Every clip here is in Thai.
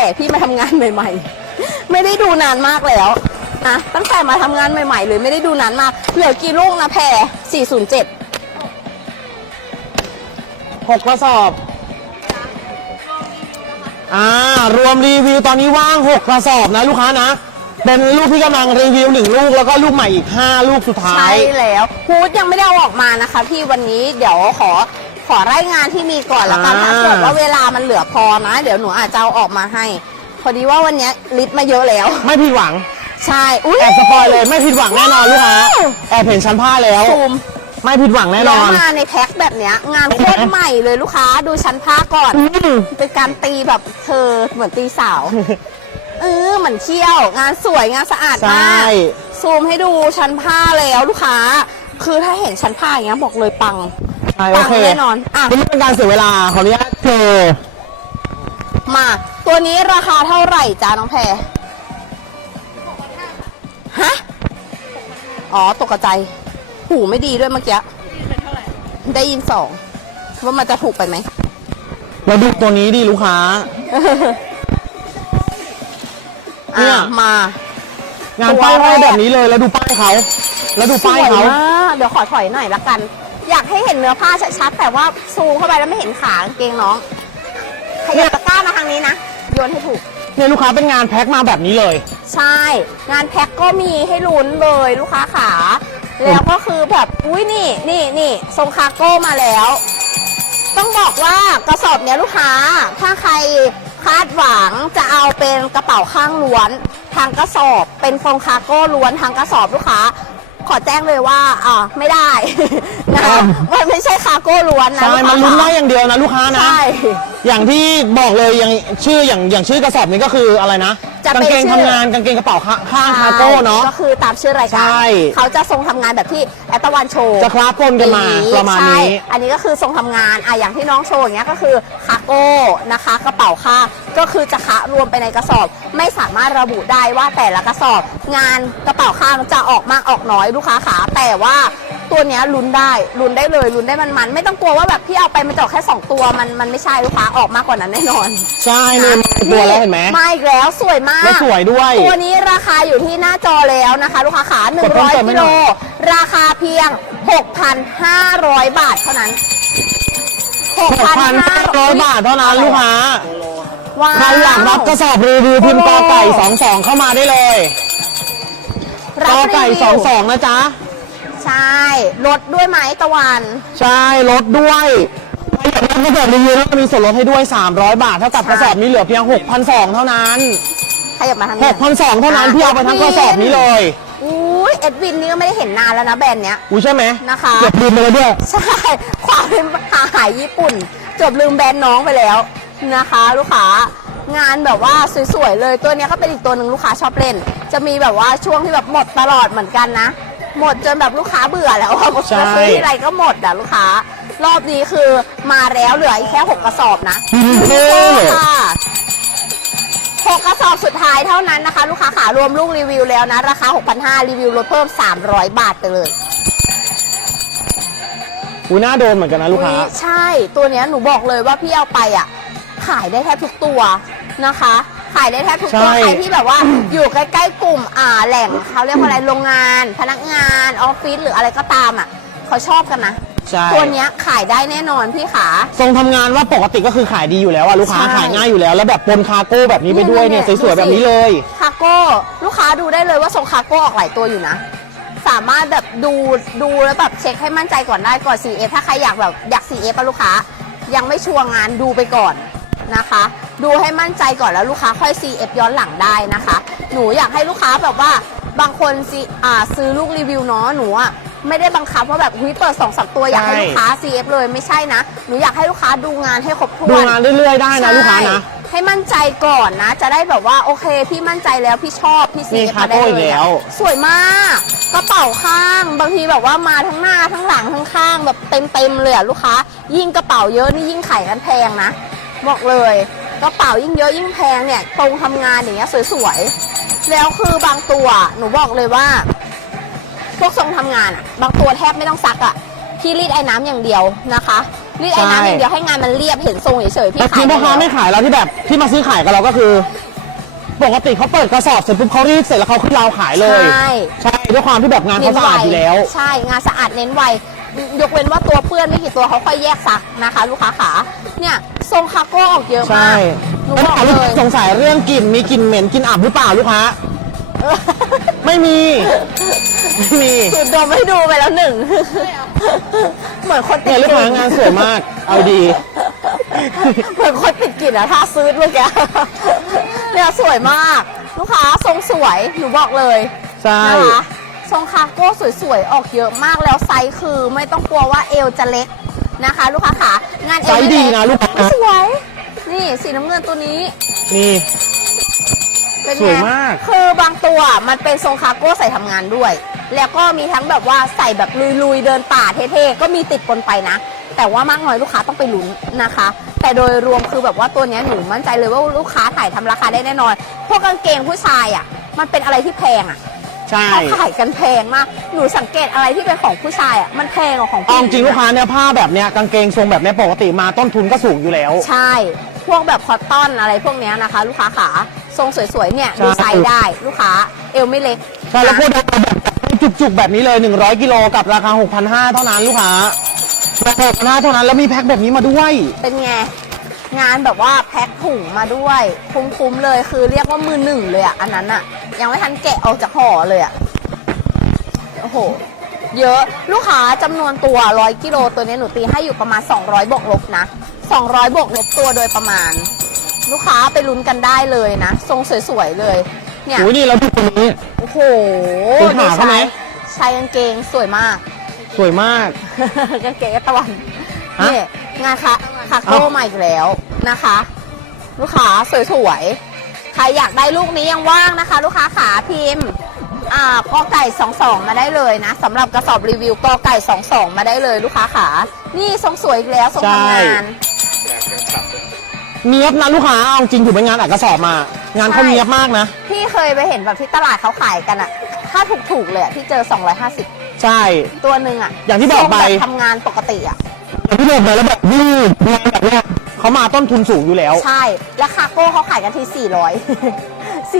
แต่พี่มาทำงานใหม่ ๆ ไม่ได้ดูนานมากแล้วนะตั้งแต่มาทำงานใหม่ๆเลยไม่ได้ดูนานมากเหลือกี่ลูกนะแพร407หกกระสอบ อ่า รวมรีวิวตอนนี้ว่างหกกระสอบนะลูกค้านะ เป็นลูกที่กำลังรีวิวหนึ่งลูกแล้วก็ลูกใหม่อีกห้าลูกสุดท้าใช่ยแล้วฮูดยังไม่ได้เอาออกมานะคะพี่วันนี้เดี๋ยวขอ ขอไล่งานที่มีก่อนแล้วกันอ่าถ้าเกิดว่าเวลามันเหลือพอนะ เดี๋ยวหนูอาจจะเอาออกมาให้ พอดีว่าวันเนี้ยลิตรมาเยอะแล้ว ไม่ผิดหวัง ใช่ อุ้ยแอบสปอยเลยไม่ผิดหวังแน่นอนลูกค้าแอบเห็นชั้นผ้าแล้ว ซูมไม่ผิดหวังแน่นแล้อวน มาในแพ็คแบบเนี้ย งานโคตรใหม่เลยลูกค้าดูชั้นผ้าก่อนอืมเป็นการตีแบบเธอเหมือนตีสาว เออเหมือนเที่ยว งานสวยงานสะอาดใช่มากซูมให้ดูชั้นผ้าแล้วลูกค้า คือถ้าเห็นชั้นผ้าอย่างเงี้ยบอกเลยปังใช่โอปังเคแน่นอนอะ นี่ไม่เป็นการเสียเวลาขออนุญาตเธอมา ตัวนี้ราคาเท่าไหร่จ้าน้องแพรฮะ อ๋อ ตกกระใจายหูไม่ดีด้วยเมื่อกี้ ได้ยินสอง ว่ามันจะถูกไปไหม เราดูตัวนี้ดิลูกค้า เนี่อะ ย มา งานป้ายห้อยแบบนี้เลยแล้วดูป้ายเขาแล้วดูสวป้ายยเขามากเดี๋ยวขอถอยหน่อยละกัน อยากให้เห็นเนื้อผ้าชัดๆแต่ว่าซูมเข้าไปแล้วไม่เห็นขากางเกงน้องขยับตะกร้ามาทางนี้นะโยนให้ถูก เนี่ยลูกค้าเป็นงานแพ็คมาแบบนี้เลย ใช่ งานแพ็คก็มีให้ลุ้นเลยลูกค้าขา แล้วก็คือแบบ อุ้ยนี่นี่นี่ทรงคาร์โก้มาแล้ว ต้องบอกว่ากระสอบเนี้ยลูกค้า ถ้าใครคาดหวังจะเอาเป็นกระเป๋าข้างล้วนทางกระสอบเป็นทรงคาร์โก้ล้วนทางกระสอบลูกค้า ขอแจ้งเลยว่าอ่าไม่ได้ นะครัคะบมันไม่ใช่คาร์โก้ล้วนนะใช่ลูกมันค้าลุ้นได้ขาอย่างเดียวนะลูกค้านะ ใช่ อย่างที่บอกเลยอย่างชื่ออย่างอย่างชื่อกระสอบนี้ก็คืออะไรนะ จะกางเป็นเกงชื่อ ทำงานกางเกงกระเป๋าข้างข้างคาร์โก้เนาะ ก็คือตามชื่อรายการ ใช่ เขาจะทรงทำงานแบบที่แอตตะวันโชว์จะคลาปปนกันมาประมาณนี้ใช่อันนี้ก็คือทรงทำงานอะอย่างที่น้องโชว์อย่างเงี้ยก็คือคาร์โก้นะคะกระเป๋าค่าก็คือจะคะรวมไปในกระสอบ ไม่สามารถระบุได้ว่าแต่ละกระสอบ งานกระเป๋าข้างจะออกมากออกน้อยลูกค้าขาแต่ว่า ตัวเนี้ยลุ้นได้ลุ้นได้เลยลุ้นได้มันๆไม่ต้องกลัวว่าแบบพี่เอาไปมันจะออกแค่สองตัวมันมันไม่ใช่ลูกค้าออกมากกว่านั้นแน่นอนใช่เนี่ยมันตัวแล้วเห็นไหมมาอีกแล้วสวยมากแล้วสวยด้วย ตัวนี้ราคาอยู่ที่หน้าจอแล้วนะคะ ลูกค้าขากดเพิ่มเติม100ให้กิหโลน่อยราคาเพียง 6,500 บาทเท่านั้น6,500 บาทเท่านั้นลูกค้าว้าวใครอยากรับกระสอบรีวิวพิมพ์กอไก่ 22 เข้ามาได้เลยรักบอไก่รีวิว22 นะจ๊ะ ใช่ลดด้วยไหมตะวัน ใช่ลดด้วยใครอยากรับกระสอบรีวิวแล้วก็มีส่วนลดให้ด้วย 300 บาท เท่ากับใช่ กระสอบนี้เหลือเพียง 6,200 เท่านั้น ขยับมาทางนี้ 6,200 เท่านั้นพี่เอาไปทั้งกระสอบนี้เลย อุ้ยเอ็ดวินนี่ก็ไม่ได้เห็นนานแล้วนะแบรนด์เนี้ย อุ้ยใช่ไหมนะคะ เกือบลืมไปแล้วด้วย ใช่ ความเป็นหาหายญี่ปุ่น จบลืมแบรนด์น้องไปแล้วนะคะ ลูกค้างานแบบว่าสวยๆเลยตัวเนี้ยก็เป็นอีกตัวหนึ่งลูกค้าชอบเล่น จะมีแบบว่าช่วงที่แบบหมดตลอดเหมือนกันนะ หมดจนแบบลูกค้าเบื่อแล้วอะใช่ จะซื้อที่ไรก็หมดอะลูกค้า รอบนี้คือมาแล้วเหลืออีกแค่หกกระสอบนะเท่ค่ะหกกระสอบสุดท้ายเท่านั้นนะคะ ลูกค้าขารวมลูกรีวิวแล้วนะ ราคา 6,500 รีวิวลดเพิ่ม 300 บาทไปเลยอุ้ยน่าโดนเหมือนกันนะลูกค้า อุ๊ยใช่ ตัวเนี้ยหนูบอกเลยว่าพี่เอาไปอะ ขายได้แทบทุกตัวนะคะ ขายได้แทบทุกตัว ใช่ ใครที่แบบว่าอยู่ใกล้ๆกลุ่ม อ่าแหล่งเขาเรียกว่าอะไรโรงงาน พนักงานออฟฟิศหรืออะไรก็ตามอะเขาชอบกันนะใช่ตัวเนี้ยขายได้แน่นอนพี่ขา ทรงทำงานว่าปกติก็คือขายดีอยู่แล้วอะลูกค้าใช่ ขายง่ายอยู่แล้ว แล้วแบบปนคาร์โก้แบบนี้ไปด้วยเนี่ยเนี่ยสวยๆแบบนี้เลย คาร์โก้ลูกค้าดูได้เลยว่าทรงคาร์โก้ออกหลายตัวอยู่นะ สามารถแบบดูดูแล้วแบบเช็คให้มั่นใจก่อนได้ก่อน CF ถ้าใครอยากแบบอยาก CF อะลูกค้า ยังไม่ชัวร์งานดูไปก่อนนะคะ ดูให้มั่นใจก่อนแล้วลูกค้าค่อย CF ย้อนหลังได้นะคะ หนูอยากให้ลูกค้าแบบว่าบางคน C อ่าซื้อลูกรีวิวเนาะหนูอะไม่ได้บังคับว่าแบบหุยเปิดสองสามตัวอยากให้ใช่ลูกค้า CF เลยไม่ใช่นะหนูอยากให้ลูกค้าดูงานให้ครบถ้วน ดูงานเรื่อยๆได้นะลูกค้านะใช่ให้มั่นใจก่อนนะ จะได้แบบว่าโอเค พี่มั่นใจแล้วพี่ชอบพี่นี่ซีมาได้คาโก้เลอีกยแล้อะวสวยมากกระเป๋าข้างบางทีแบบว่ามาทั้งหน้าทั้งหลังทั้งข้างแบบเต็มเต็มๆเลยอะลูกค้า ยิ่งกระเป๋าเยอะนี่ยิ่งขายกันแพงนะบอกเลยกระเป๋ายิ่งเยอะยิ่งแพงเนี่ยตรงทำงานอย่างเงี้ยสวยๆ แล้วคือบางตัวหนูบอกเลยว่า พวกทรงทำงานอะบางตัวแทบไม่ต้องซักอะพี่รีดไอ้น้ำอย่างเดียวนะคะรีดไอ้น้ำใช่อย่างเดียวให้งานมันเรียบเห็นทรงเฉยๆพี่แต่ขาทียพ่อค้าไปไม่แล้วขายแล้วที่แบบที่มาซื้อขายกับเราก็คือ ปกติเขาเปิดกระสอบเสร็จปุ๊บเขารีดเสร็จแล้วเขาขึ้นราวขายเลย ใช่ ใช่ด้วยความที่แบบงานเขาสะอาดอยู่แล้ว ใช่งานสะอาดเน้นไวยกเว้นว่าตัวเปื้อนไม่กี่ตัวเขาค่อยแยกซักนะคะ ลูกค้าขาเนี่ยทรงคาร์โก้ออกเยอะใช่ มาก หนูบอกแล้วเลยสงสัยเรื่องกลิ่นมีกลิ่นเหม็นกลิ่นอับหรือเปล่าลูกค้าไม่มี ไม่มีสูดดมให้ดูไปแล้วหนึ่ง เหมือนคนติเนี่ดยลูกค้างานสวยมาก เอาดี เหมือนคนติดกลิ่นอะถ้าซื้อเมื่อกี้เนี่ยสวยมาก ลูกค้าทรงสวยหนูบอกเลยใช่ นะคะทรงคาร์โก้สวยๆ ออกเยอะมากแล้วไซส์คือไม่ต้องกลัวว่าเอวจะเล็กนะคะ ลูกค้าขางานเอวไซส์ไม่ดีเล็กนะลูกค้าสวย นี่สีน้ำเงินตัวนี้นี่ เป็นสวยไงมาก คือบางตัวมันเป็นทรงคาร์โก้ใส่ทำงานด้วย แล้วก็มีทั้งแบบว่าใส่แบบลุยๆ เดินป่าเท่ๆ ก็มีติดปนไปนะ แต่ว่ามากน้อยลูกค้าต้องไปลุ้นนะคะ แต่โดยรวมคือแบบว่าตัวเนี้ยหนูมั่นใจเลยว่าลูกค้าถ่ายทำราคาได้แน่นอน พวกกางเกงผู้ชายอะ มันเป็นอะไรที่แพงอะ ใช่เขาขายกันแพงมาก หนูสังเกตอะไรที่เป็นของผู้ชายอะ มันแพงกว่าของผู้เอาหจญิงริงลูกค้าเนี่ยผ้าแบบเนี้ยกางเกงทรงแบบเนี้ยปกติมาต้นทุนก็สูงอยู่แล้ว ใช่พ วกแบบคอตตอนอะไรพวกเนี้ยนะคะ ลูกค้าขาทรงสวยๆเนี่ยใช่ดูไซส์ได้ลูกค้าเอวไม่เล็กใช่แล้วนะพวกเราแบบจุกๆ แบบนี้เลย 100 กิโลกับราคา 6,500 เท่านั้นลูกค้าราคา6,500เท่านั้นแล้วมีแพ็คแบบนี้มาด้วย เป็นไงงานแบบว่าแพ็คถุงมาด้วย คุ้มๆเลยคือเรียกว่ามือหนึ่งเลยอะอันนั้นอะ ยังไม่ทันแกะออกจากห่อเลยอะโอ้โหเยอะลูกค้าจำนวนตัว 100 กิโลตัวนี้หนูตีให้อยู่ประมาณ 200บวกลบนะ 200 บวกลบตัวโดยประมาณ ลูกค้าไปลุ้นกันได้เลยนะ ทรงสวยๆเลย เนี่ย โอ้ยนี่เราดูคนนี้ โอ้โหไปหาเขาไหมชายกางเกงสวยมาก สวยมาก กางเกงตะวันฮะนี่งานคะคาโก้เอ้า มาอีกแล้วนะคะ ลูกค้าสวยๆ ใครอยากได้ลูกนี้ยังว่างนะคะ ลูกค้าขาพิมพ์ อ่ากอไก่22มาได้เลยนะสำหรับกระสอบรีวิวกอไก่22มาได้เลยลูกค้าขานี่ทรงสวยอีกแล้วทรงทำงาน เนียบนะลูกค้าเอาจริงถือเป็นงานอัดกระสอบมา งานเขาใช่เนียบมากนะ พี่เคยไปเห็นแบบที่ตลาดเขาขายกันอะถ้าถูกๆเลยอะพี่เจอ 250 ใช่ ตัวหนึ่งอะอย่างที่บอกไป ทรงแบบทำงานปกติอะอย่างที่บอกไปแล้วแบบนี่งานแบบเนี้ยเขามาต้นทุนสูงอยู่แล้วใช่แล้วคาโก้เขาขายกันที่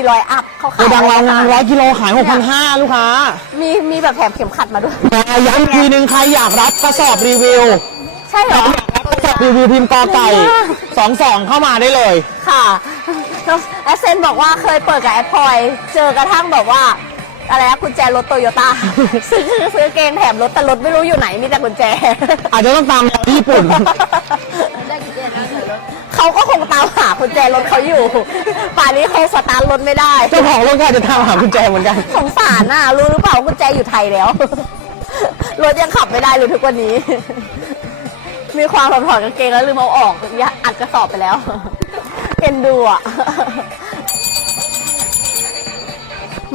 400 400 อัพเขาโกขายดังเราอะไรงานขร้อนาดยกิโลขาย6,500ลูกค้ามีมีแบบแถมเข็มขัดมาด้วย มาย้ำทีนึงใครอยากรับกระสอบรีวิวใช่เหรอกระสอบ รีวิวพิมพ์กอไก่สองสองเข้ามาได้เลย ค่ะแล้วแอสเซนบอกว่าเคยเปิดกับแอปพลอย เจอกระทั่งแบบว่า อะไรนะกุญแจรถโตโยต้าซื้อซื้อเกงแถมรถแต่รถไม่รู้อยู่ไหนมีแต่กุญแจ อาจจะต้องตามแนวที่ญี่ปุ่น ได้กุญแจนะเขาก็คงตามหากุญแจรถเขาอยู่ ป่านนี้เขาสตาร์ทรถไม่ได้เจ้าของรถก็อาจจะตามหากุญแจเหมือนกันสงสารน่ะรู้หรือเปล่าว่ากุญแจอยู่ไทยแล้วรถยังขับไม่ได้เลยทุกวันนี้ มีความถอดถอดกางเกงแล้วลืมเอาออกอย่าอัดกระสอบไปแล้วเอ็นดูอะ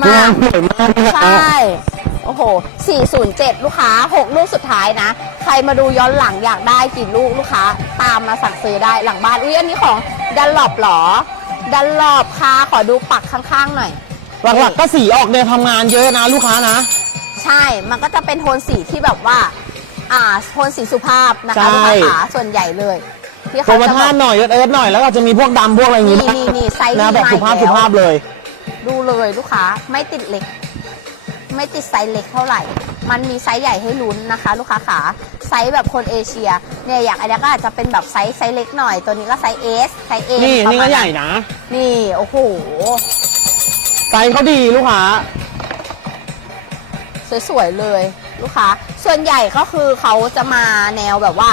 มางานสวยมากนะใช่โอ้โห 407 ลูกค้า 6 ลูกสุดท้ายนะ ใครมาดูย้อนหลังอยากได้กี่ลูกลูกค้า ตามมาสั่งซื้อได้หลังบ้าน อุ้ยอันนี้ของดันหลบหรอ ดันหลบค่ะ ขอดูปักข้างๆหน่อย หลักๆก็สีออกเดินทำงานเยอะนะลูกค้านะ ใช่ มันก็จะเป็นโทนสีที่แบบว่า อ่าโทนสีสุภาพนะคะใช่ลูกค้าขาส่วนใหญ่เลยที่โปรเขาโมจะชั่นหน่อยเอิร์ธๆหน่อยแล้วก็จะมีพวกดำพวกอะไรอย่างงี้นี่บ้างนี่นี่ไซส์นะดีแบบมาสุอีกภาพสุแล้วภาพเลย ดูเลยลูกค้าไม่ติดเล็ก ไม่ติดไซส์เล็กเท่าไหร่ มันมีไซส์ใหญ่ให้ลุ้นนะคะ ลูกค้าขาไซส์แบบคนเอเชียเนี่ยอย่างอันนี้ก็อาจจะเป็นแบบไซส์ไซส์เล็กหน่อย ตัวนี้ก็ไซส์ S ไซส์ A นี่ประนี่มาก็ณใหญ่นะนี่โอ้โห ไซส์เขาดีลูกค้า สวยๆเลย ลูกค้า ส่วนใหญ่ก็คือเขาจะมาแนวแบบว่า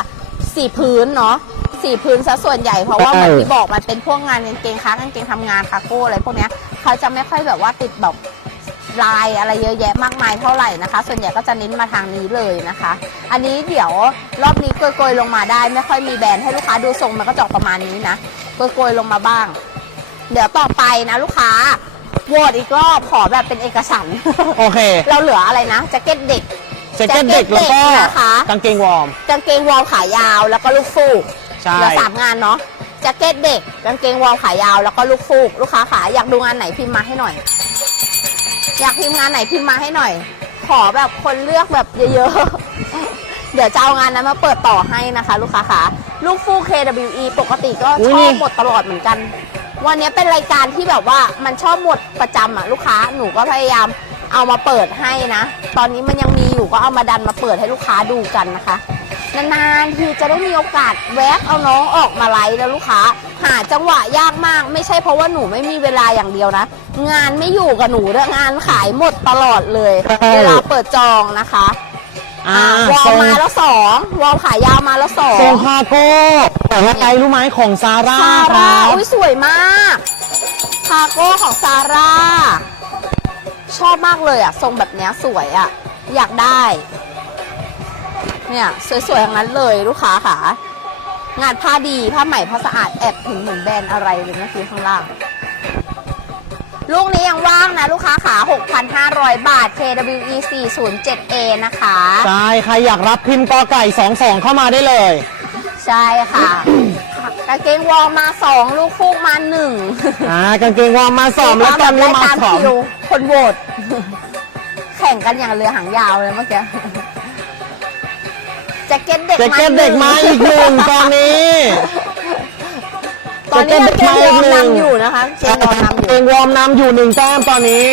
สีพื้นเนาะสีพื้นซะส่วนใหญ่เพราะว่าใช่เหมือนที่บอกมันเป็นพวกงานกางเกงค้ากางเกงทำงานคาโก้อะไรพวกเนี้ยเขาจะไม่ค่อยแบบว่าติดแบบลายอะไรเยอะแยะมากมายเท่าไหร่นะคะ ส่วนใหญ่ก็จะเน้นมาทางนี้เลยนะคะ อันนี้เดี๋ยวรอบนี้โกยๆลงมาได้ ไม่ค่อยมีแบรนด์ให้ลูกค้าดูทรงมันก็จะออกประมาณนี้นะโกยๆลงมาบ้าง เดี๋ยวต่อไปนะลูกค้าโหวตอีกรอบขอแบบเป็นเอกฉันท์โอเค เราเหลืออะไรนะแจ็คเก็ตเด็ก แจ็คเก็ตเด็กแล้วก็แจ็คเก็ตเด็กนะคะกางเกงวอร์ม กางเกงวอร์มขายาวแล้วก็ลูกฟูกใช่ เหลือสามงานเนาะแจ็คเก็ตเด็กกางเกงวอร์มขายาวแล้วก็ลูกฟูก ลูกค้าขาอยากดูงานไหนพิมพ์มาให้หน่อย อยากพิมพ์งานไหนพิมพ์มาให้หน่อย ขอแบบคนเลือกแบบเยอะๆ เดี๋ยวจะเอางานนั้นมาเปิดต่อให้นะคะ ลูกค้าค่ะลูกฟูก KWE ปกติก็อุ๊ชยนี่ อบหมดตลอดเหมือนกัน วันนี้เป็นรายการที่แบบว่ามันชอบหมดประจำอะลูกค้าหนูก็พยายามเอามาเปิดให้นะ ตอนนี้มันยังมีอยู่ ก็เอามาดันมาเปิดให้ลูกค้าดูกันนะคะ นานๆทีจะได้มีโอกาสแวบเอาน้องออกมาไลฟ์แล้วลูกค้า หาจังหวะยากมาก ไม่ใช่เพราะว่าหนูไม่มีเวลาอย่างเดียวนะ งานไม่อยู่กับหนูด้วยงานขายหมดตลอดเลยใช่เวลาเปิดจองนะคะอ่าอ่าวอลทรงมาแล้วสองวอลขายยาวมาแล้วสองทรงคาโก้ของอะไรรู้ไหมของซาร่าซาคร่ารับอุ้ยสวยมากคาโก้ของซาร่าชอบมากเลยอะทรงแบบเนี้ยสวยอะ อยากได้ เนี่ย สวยๆทั้งนั้นเลยลูกค้าค่ะ งานผ้าดีผ้าใหม่ผ้าสะอาดแอบถึงเหมือนแบรนด์อะไรเลยเมื่อกี้ข้างล่าง ลูกนี้ยังว่างนะ ลูกค้าขา6,500 บาท KWE 407A นะคะ ใช่ใครอยากรับพิมพ์กอไก่ 22 เข้ามาได้เลย ใช่ค่ะ กางเกงวอลมา 2 ลูกฟูกมา 1 อ่ากางเกงวอร์มมาสอมแล้วตอนนี้มาตามสอมคิวคนโหวตแข่งกันอย่างเรือหางยาวเลยเมื่อกี้แจ็คเก็ตเด็กแจ็คเก็ตเด็กมาอีกหนึ่งตอนนี้ ตอนนี้แจ็คเก็กางตเกเด็งกวอมาร์มอีกหนึ่งนำอยู่นะคะเกงวอร์มนำอยู่เกงวอร์มนำอยู่หนึ่งแต้มตอนนี้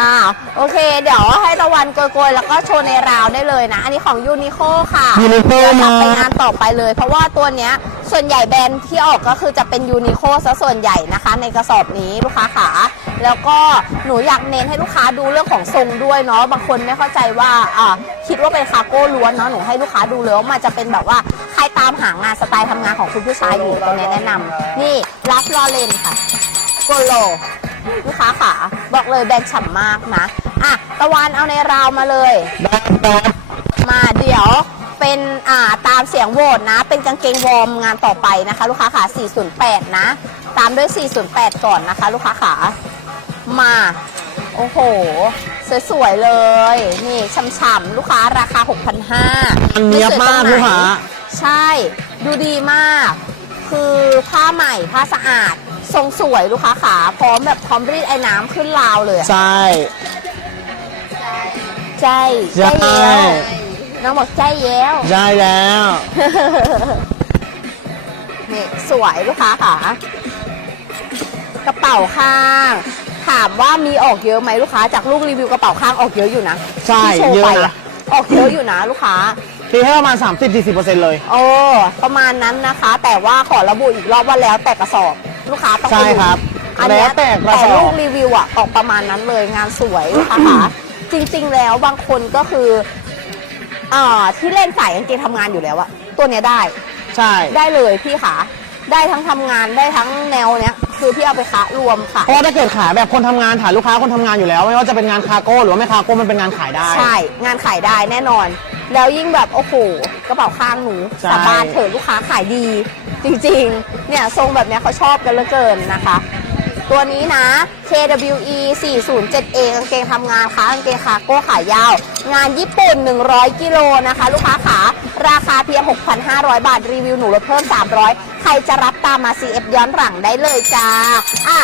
อ่าโอเค เดี๋ยวให้ตะวันโกยๆ แล้วก็โชว์ในราวได้เลยนะ อันนี้ของยูนิโคค่ะ Uniqlo เดี๋ยวมาไปงานต่อไปเลย เพราะว่าตัวเนี้ยส่วนใหญ่แบรนด์ที่ออกก็คือจะเป็นยูนิโคซะส่วนใหญ่นะคะ ในกระสอบนี้ลูกค้าขา แล้วก็หนูอยากเน้นให้ลูกค้าดูเรื่องของทรงด้วยเนาะบางคนไม่เข้าใจว่าอ่าคิดว่าเป็นคาร์โก้ล้วนเนาะหนูให้ลูกค้าดูเลยว่ามันจะเป็นแบบว่าใครตามหางานสไตล์ทำงานของคุณผู้ชายอยู่ตัวเนี้ยแนะนำนี่รับลอเลนค่ะ โกโลลูกค้าขาบอกเลยแบรนด์ฉ่ำมากนะอะตะวันเอาในราวมาเลย ได้ครับมาเดี๋ยวเป็นอ่าตามเสียงโหวตนะ เป็นกางเกงวอร์มงานต่อไปนะคะ ลูกค้าขา408 นะ ตามด้วย 408 ก่อนนะคะ ลูกค้าขา มา โอ้โห สวยๆเลย นี่ฉ่ำๆลูกค้าราคา 6,500มันเนียบมากลูกค้าใช่ ดูดีมาก คือผ้าใหม่ผ้าสะอาด ทรงสวยลูกค้าขา พร้อมแบบพร้อมรีดไอ้น้ำขึ้นราวเลยอะใช่ใจใช่ใจเย้วน้องบอกใจเย้วใช่แล้วนี่สวยลูกค้าค่ะ กระเป๋าข้าง ถามว่ามีออกเยอะไหมลูกค้าจากลูกรีวิวกระเป๋าข้างออกเยอะอยู่นะใช่ที่โชว์เยอะไปนะ ออกเยอะอยู่นะลูกค้า ตีให้ประมาณ 30-40%เลย โอ้ประมาณนั้นนะคะ แต่ว่าขอระบุอีกรอบว่าแล้วแต่กระสอบลูกค้าต้องไปใช่ดูครับอันเนี้ยแล้วแต่กระสอบ แต่ลูกรีวิวอะออกประมาณนั้นเลยงานสวยลูกค้าค่ะจริงๆแล้วบางคนก็คืออ่าที่เล่นสายกางเกงทำงานอยู่แล้วอะตัวเนี้ยได้ใช่ ได้เลยพี่ขาได้ทั้งทำงานได้ทั้งแนวเนี้ย คือพี่เอาไปคะรวมค่ะ เพราะว่าถ้าเกิดขายแบบคนทำงานฐานลูกค้าคนทำงานอยู่แล้ว ไม่ว่าจะเป็นงานคาร์โก้หรือว่าไม่คาร์โก้มันเป็นงานขายได้ ใช่ งานขายได้แน่นอน แล้วยิ่งแบบโอ้โหกระเป๋าข้างหนูใช่ สาบานเถอะลูกค้าขายดี จริงๆ เนี่ยทรงแบบเนี้ยเขาชอบกันเหลือเกินนะคะ ตัวนี้นะ KWE 407A กางเกงทำงานค่ะกางเกงคาโก้ขายาว งานญี่ปุ่น 100 กิโลนะคะ ลูกค้าขาราคาเพียง 6,500 บาท รีวิวหนูลดเพิ่ม 300 ใครจะรับตามมา CF ย้อนหลังได้เลยจ้าอะ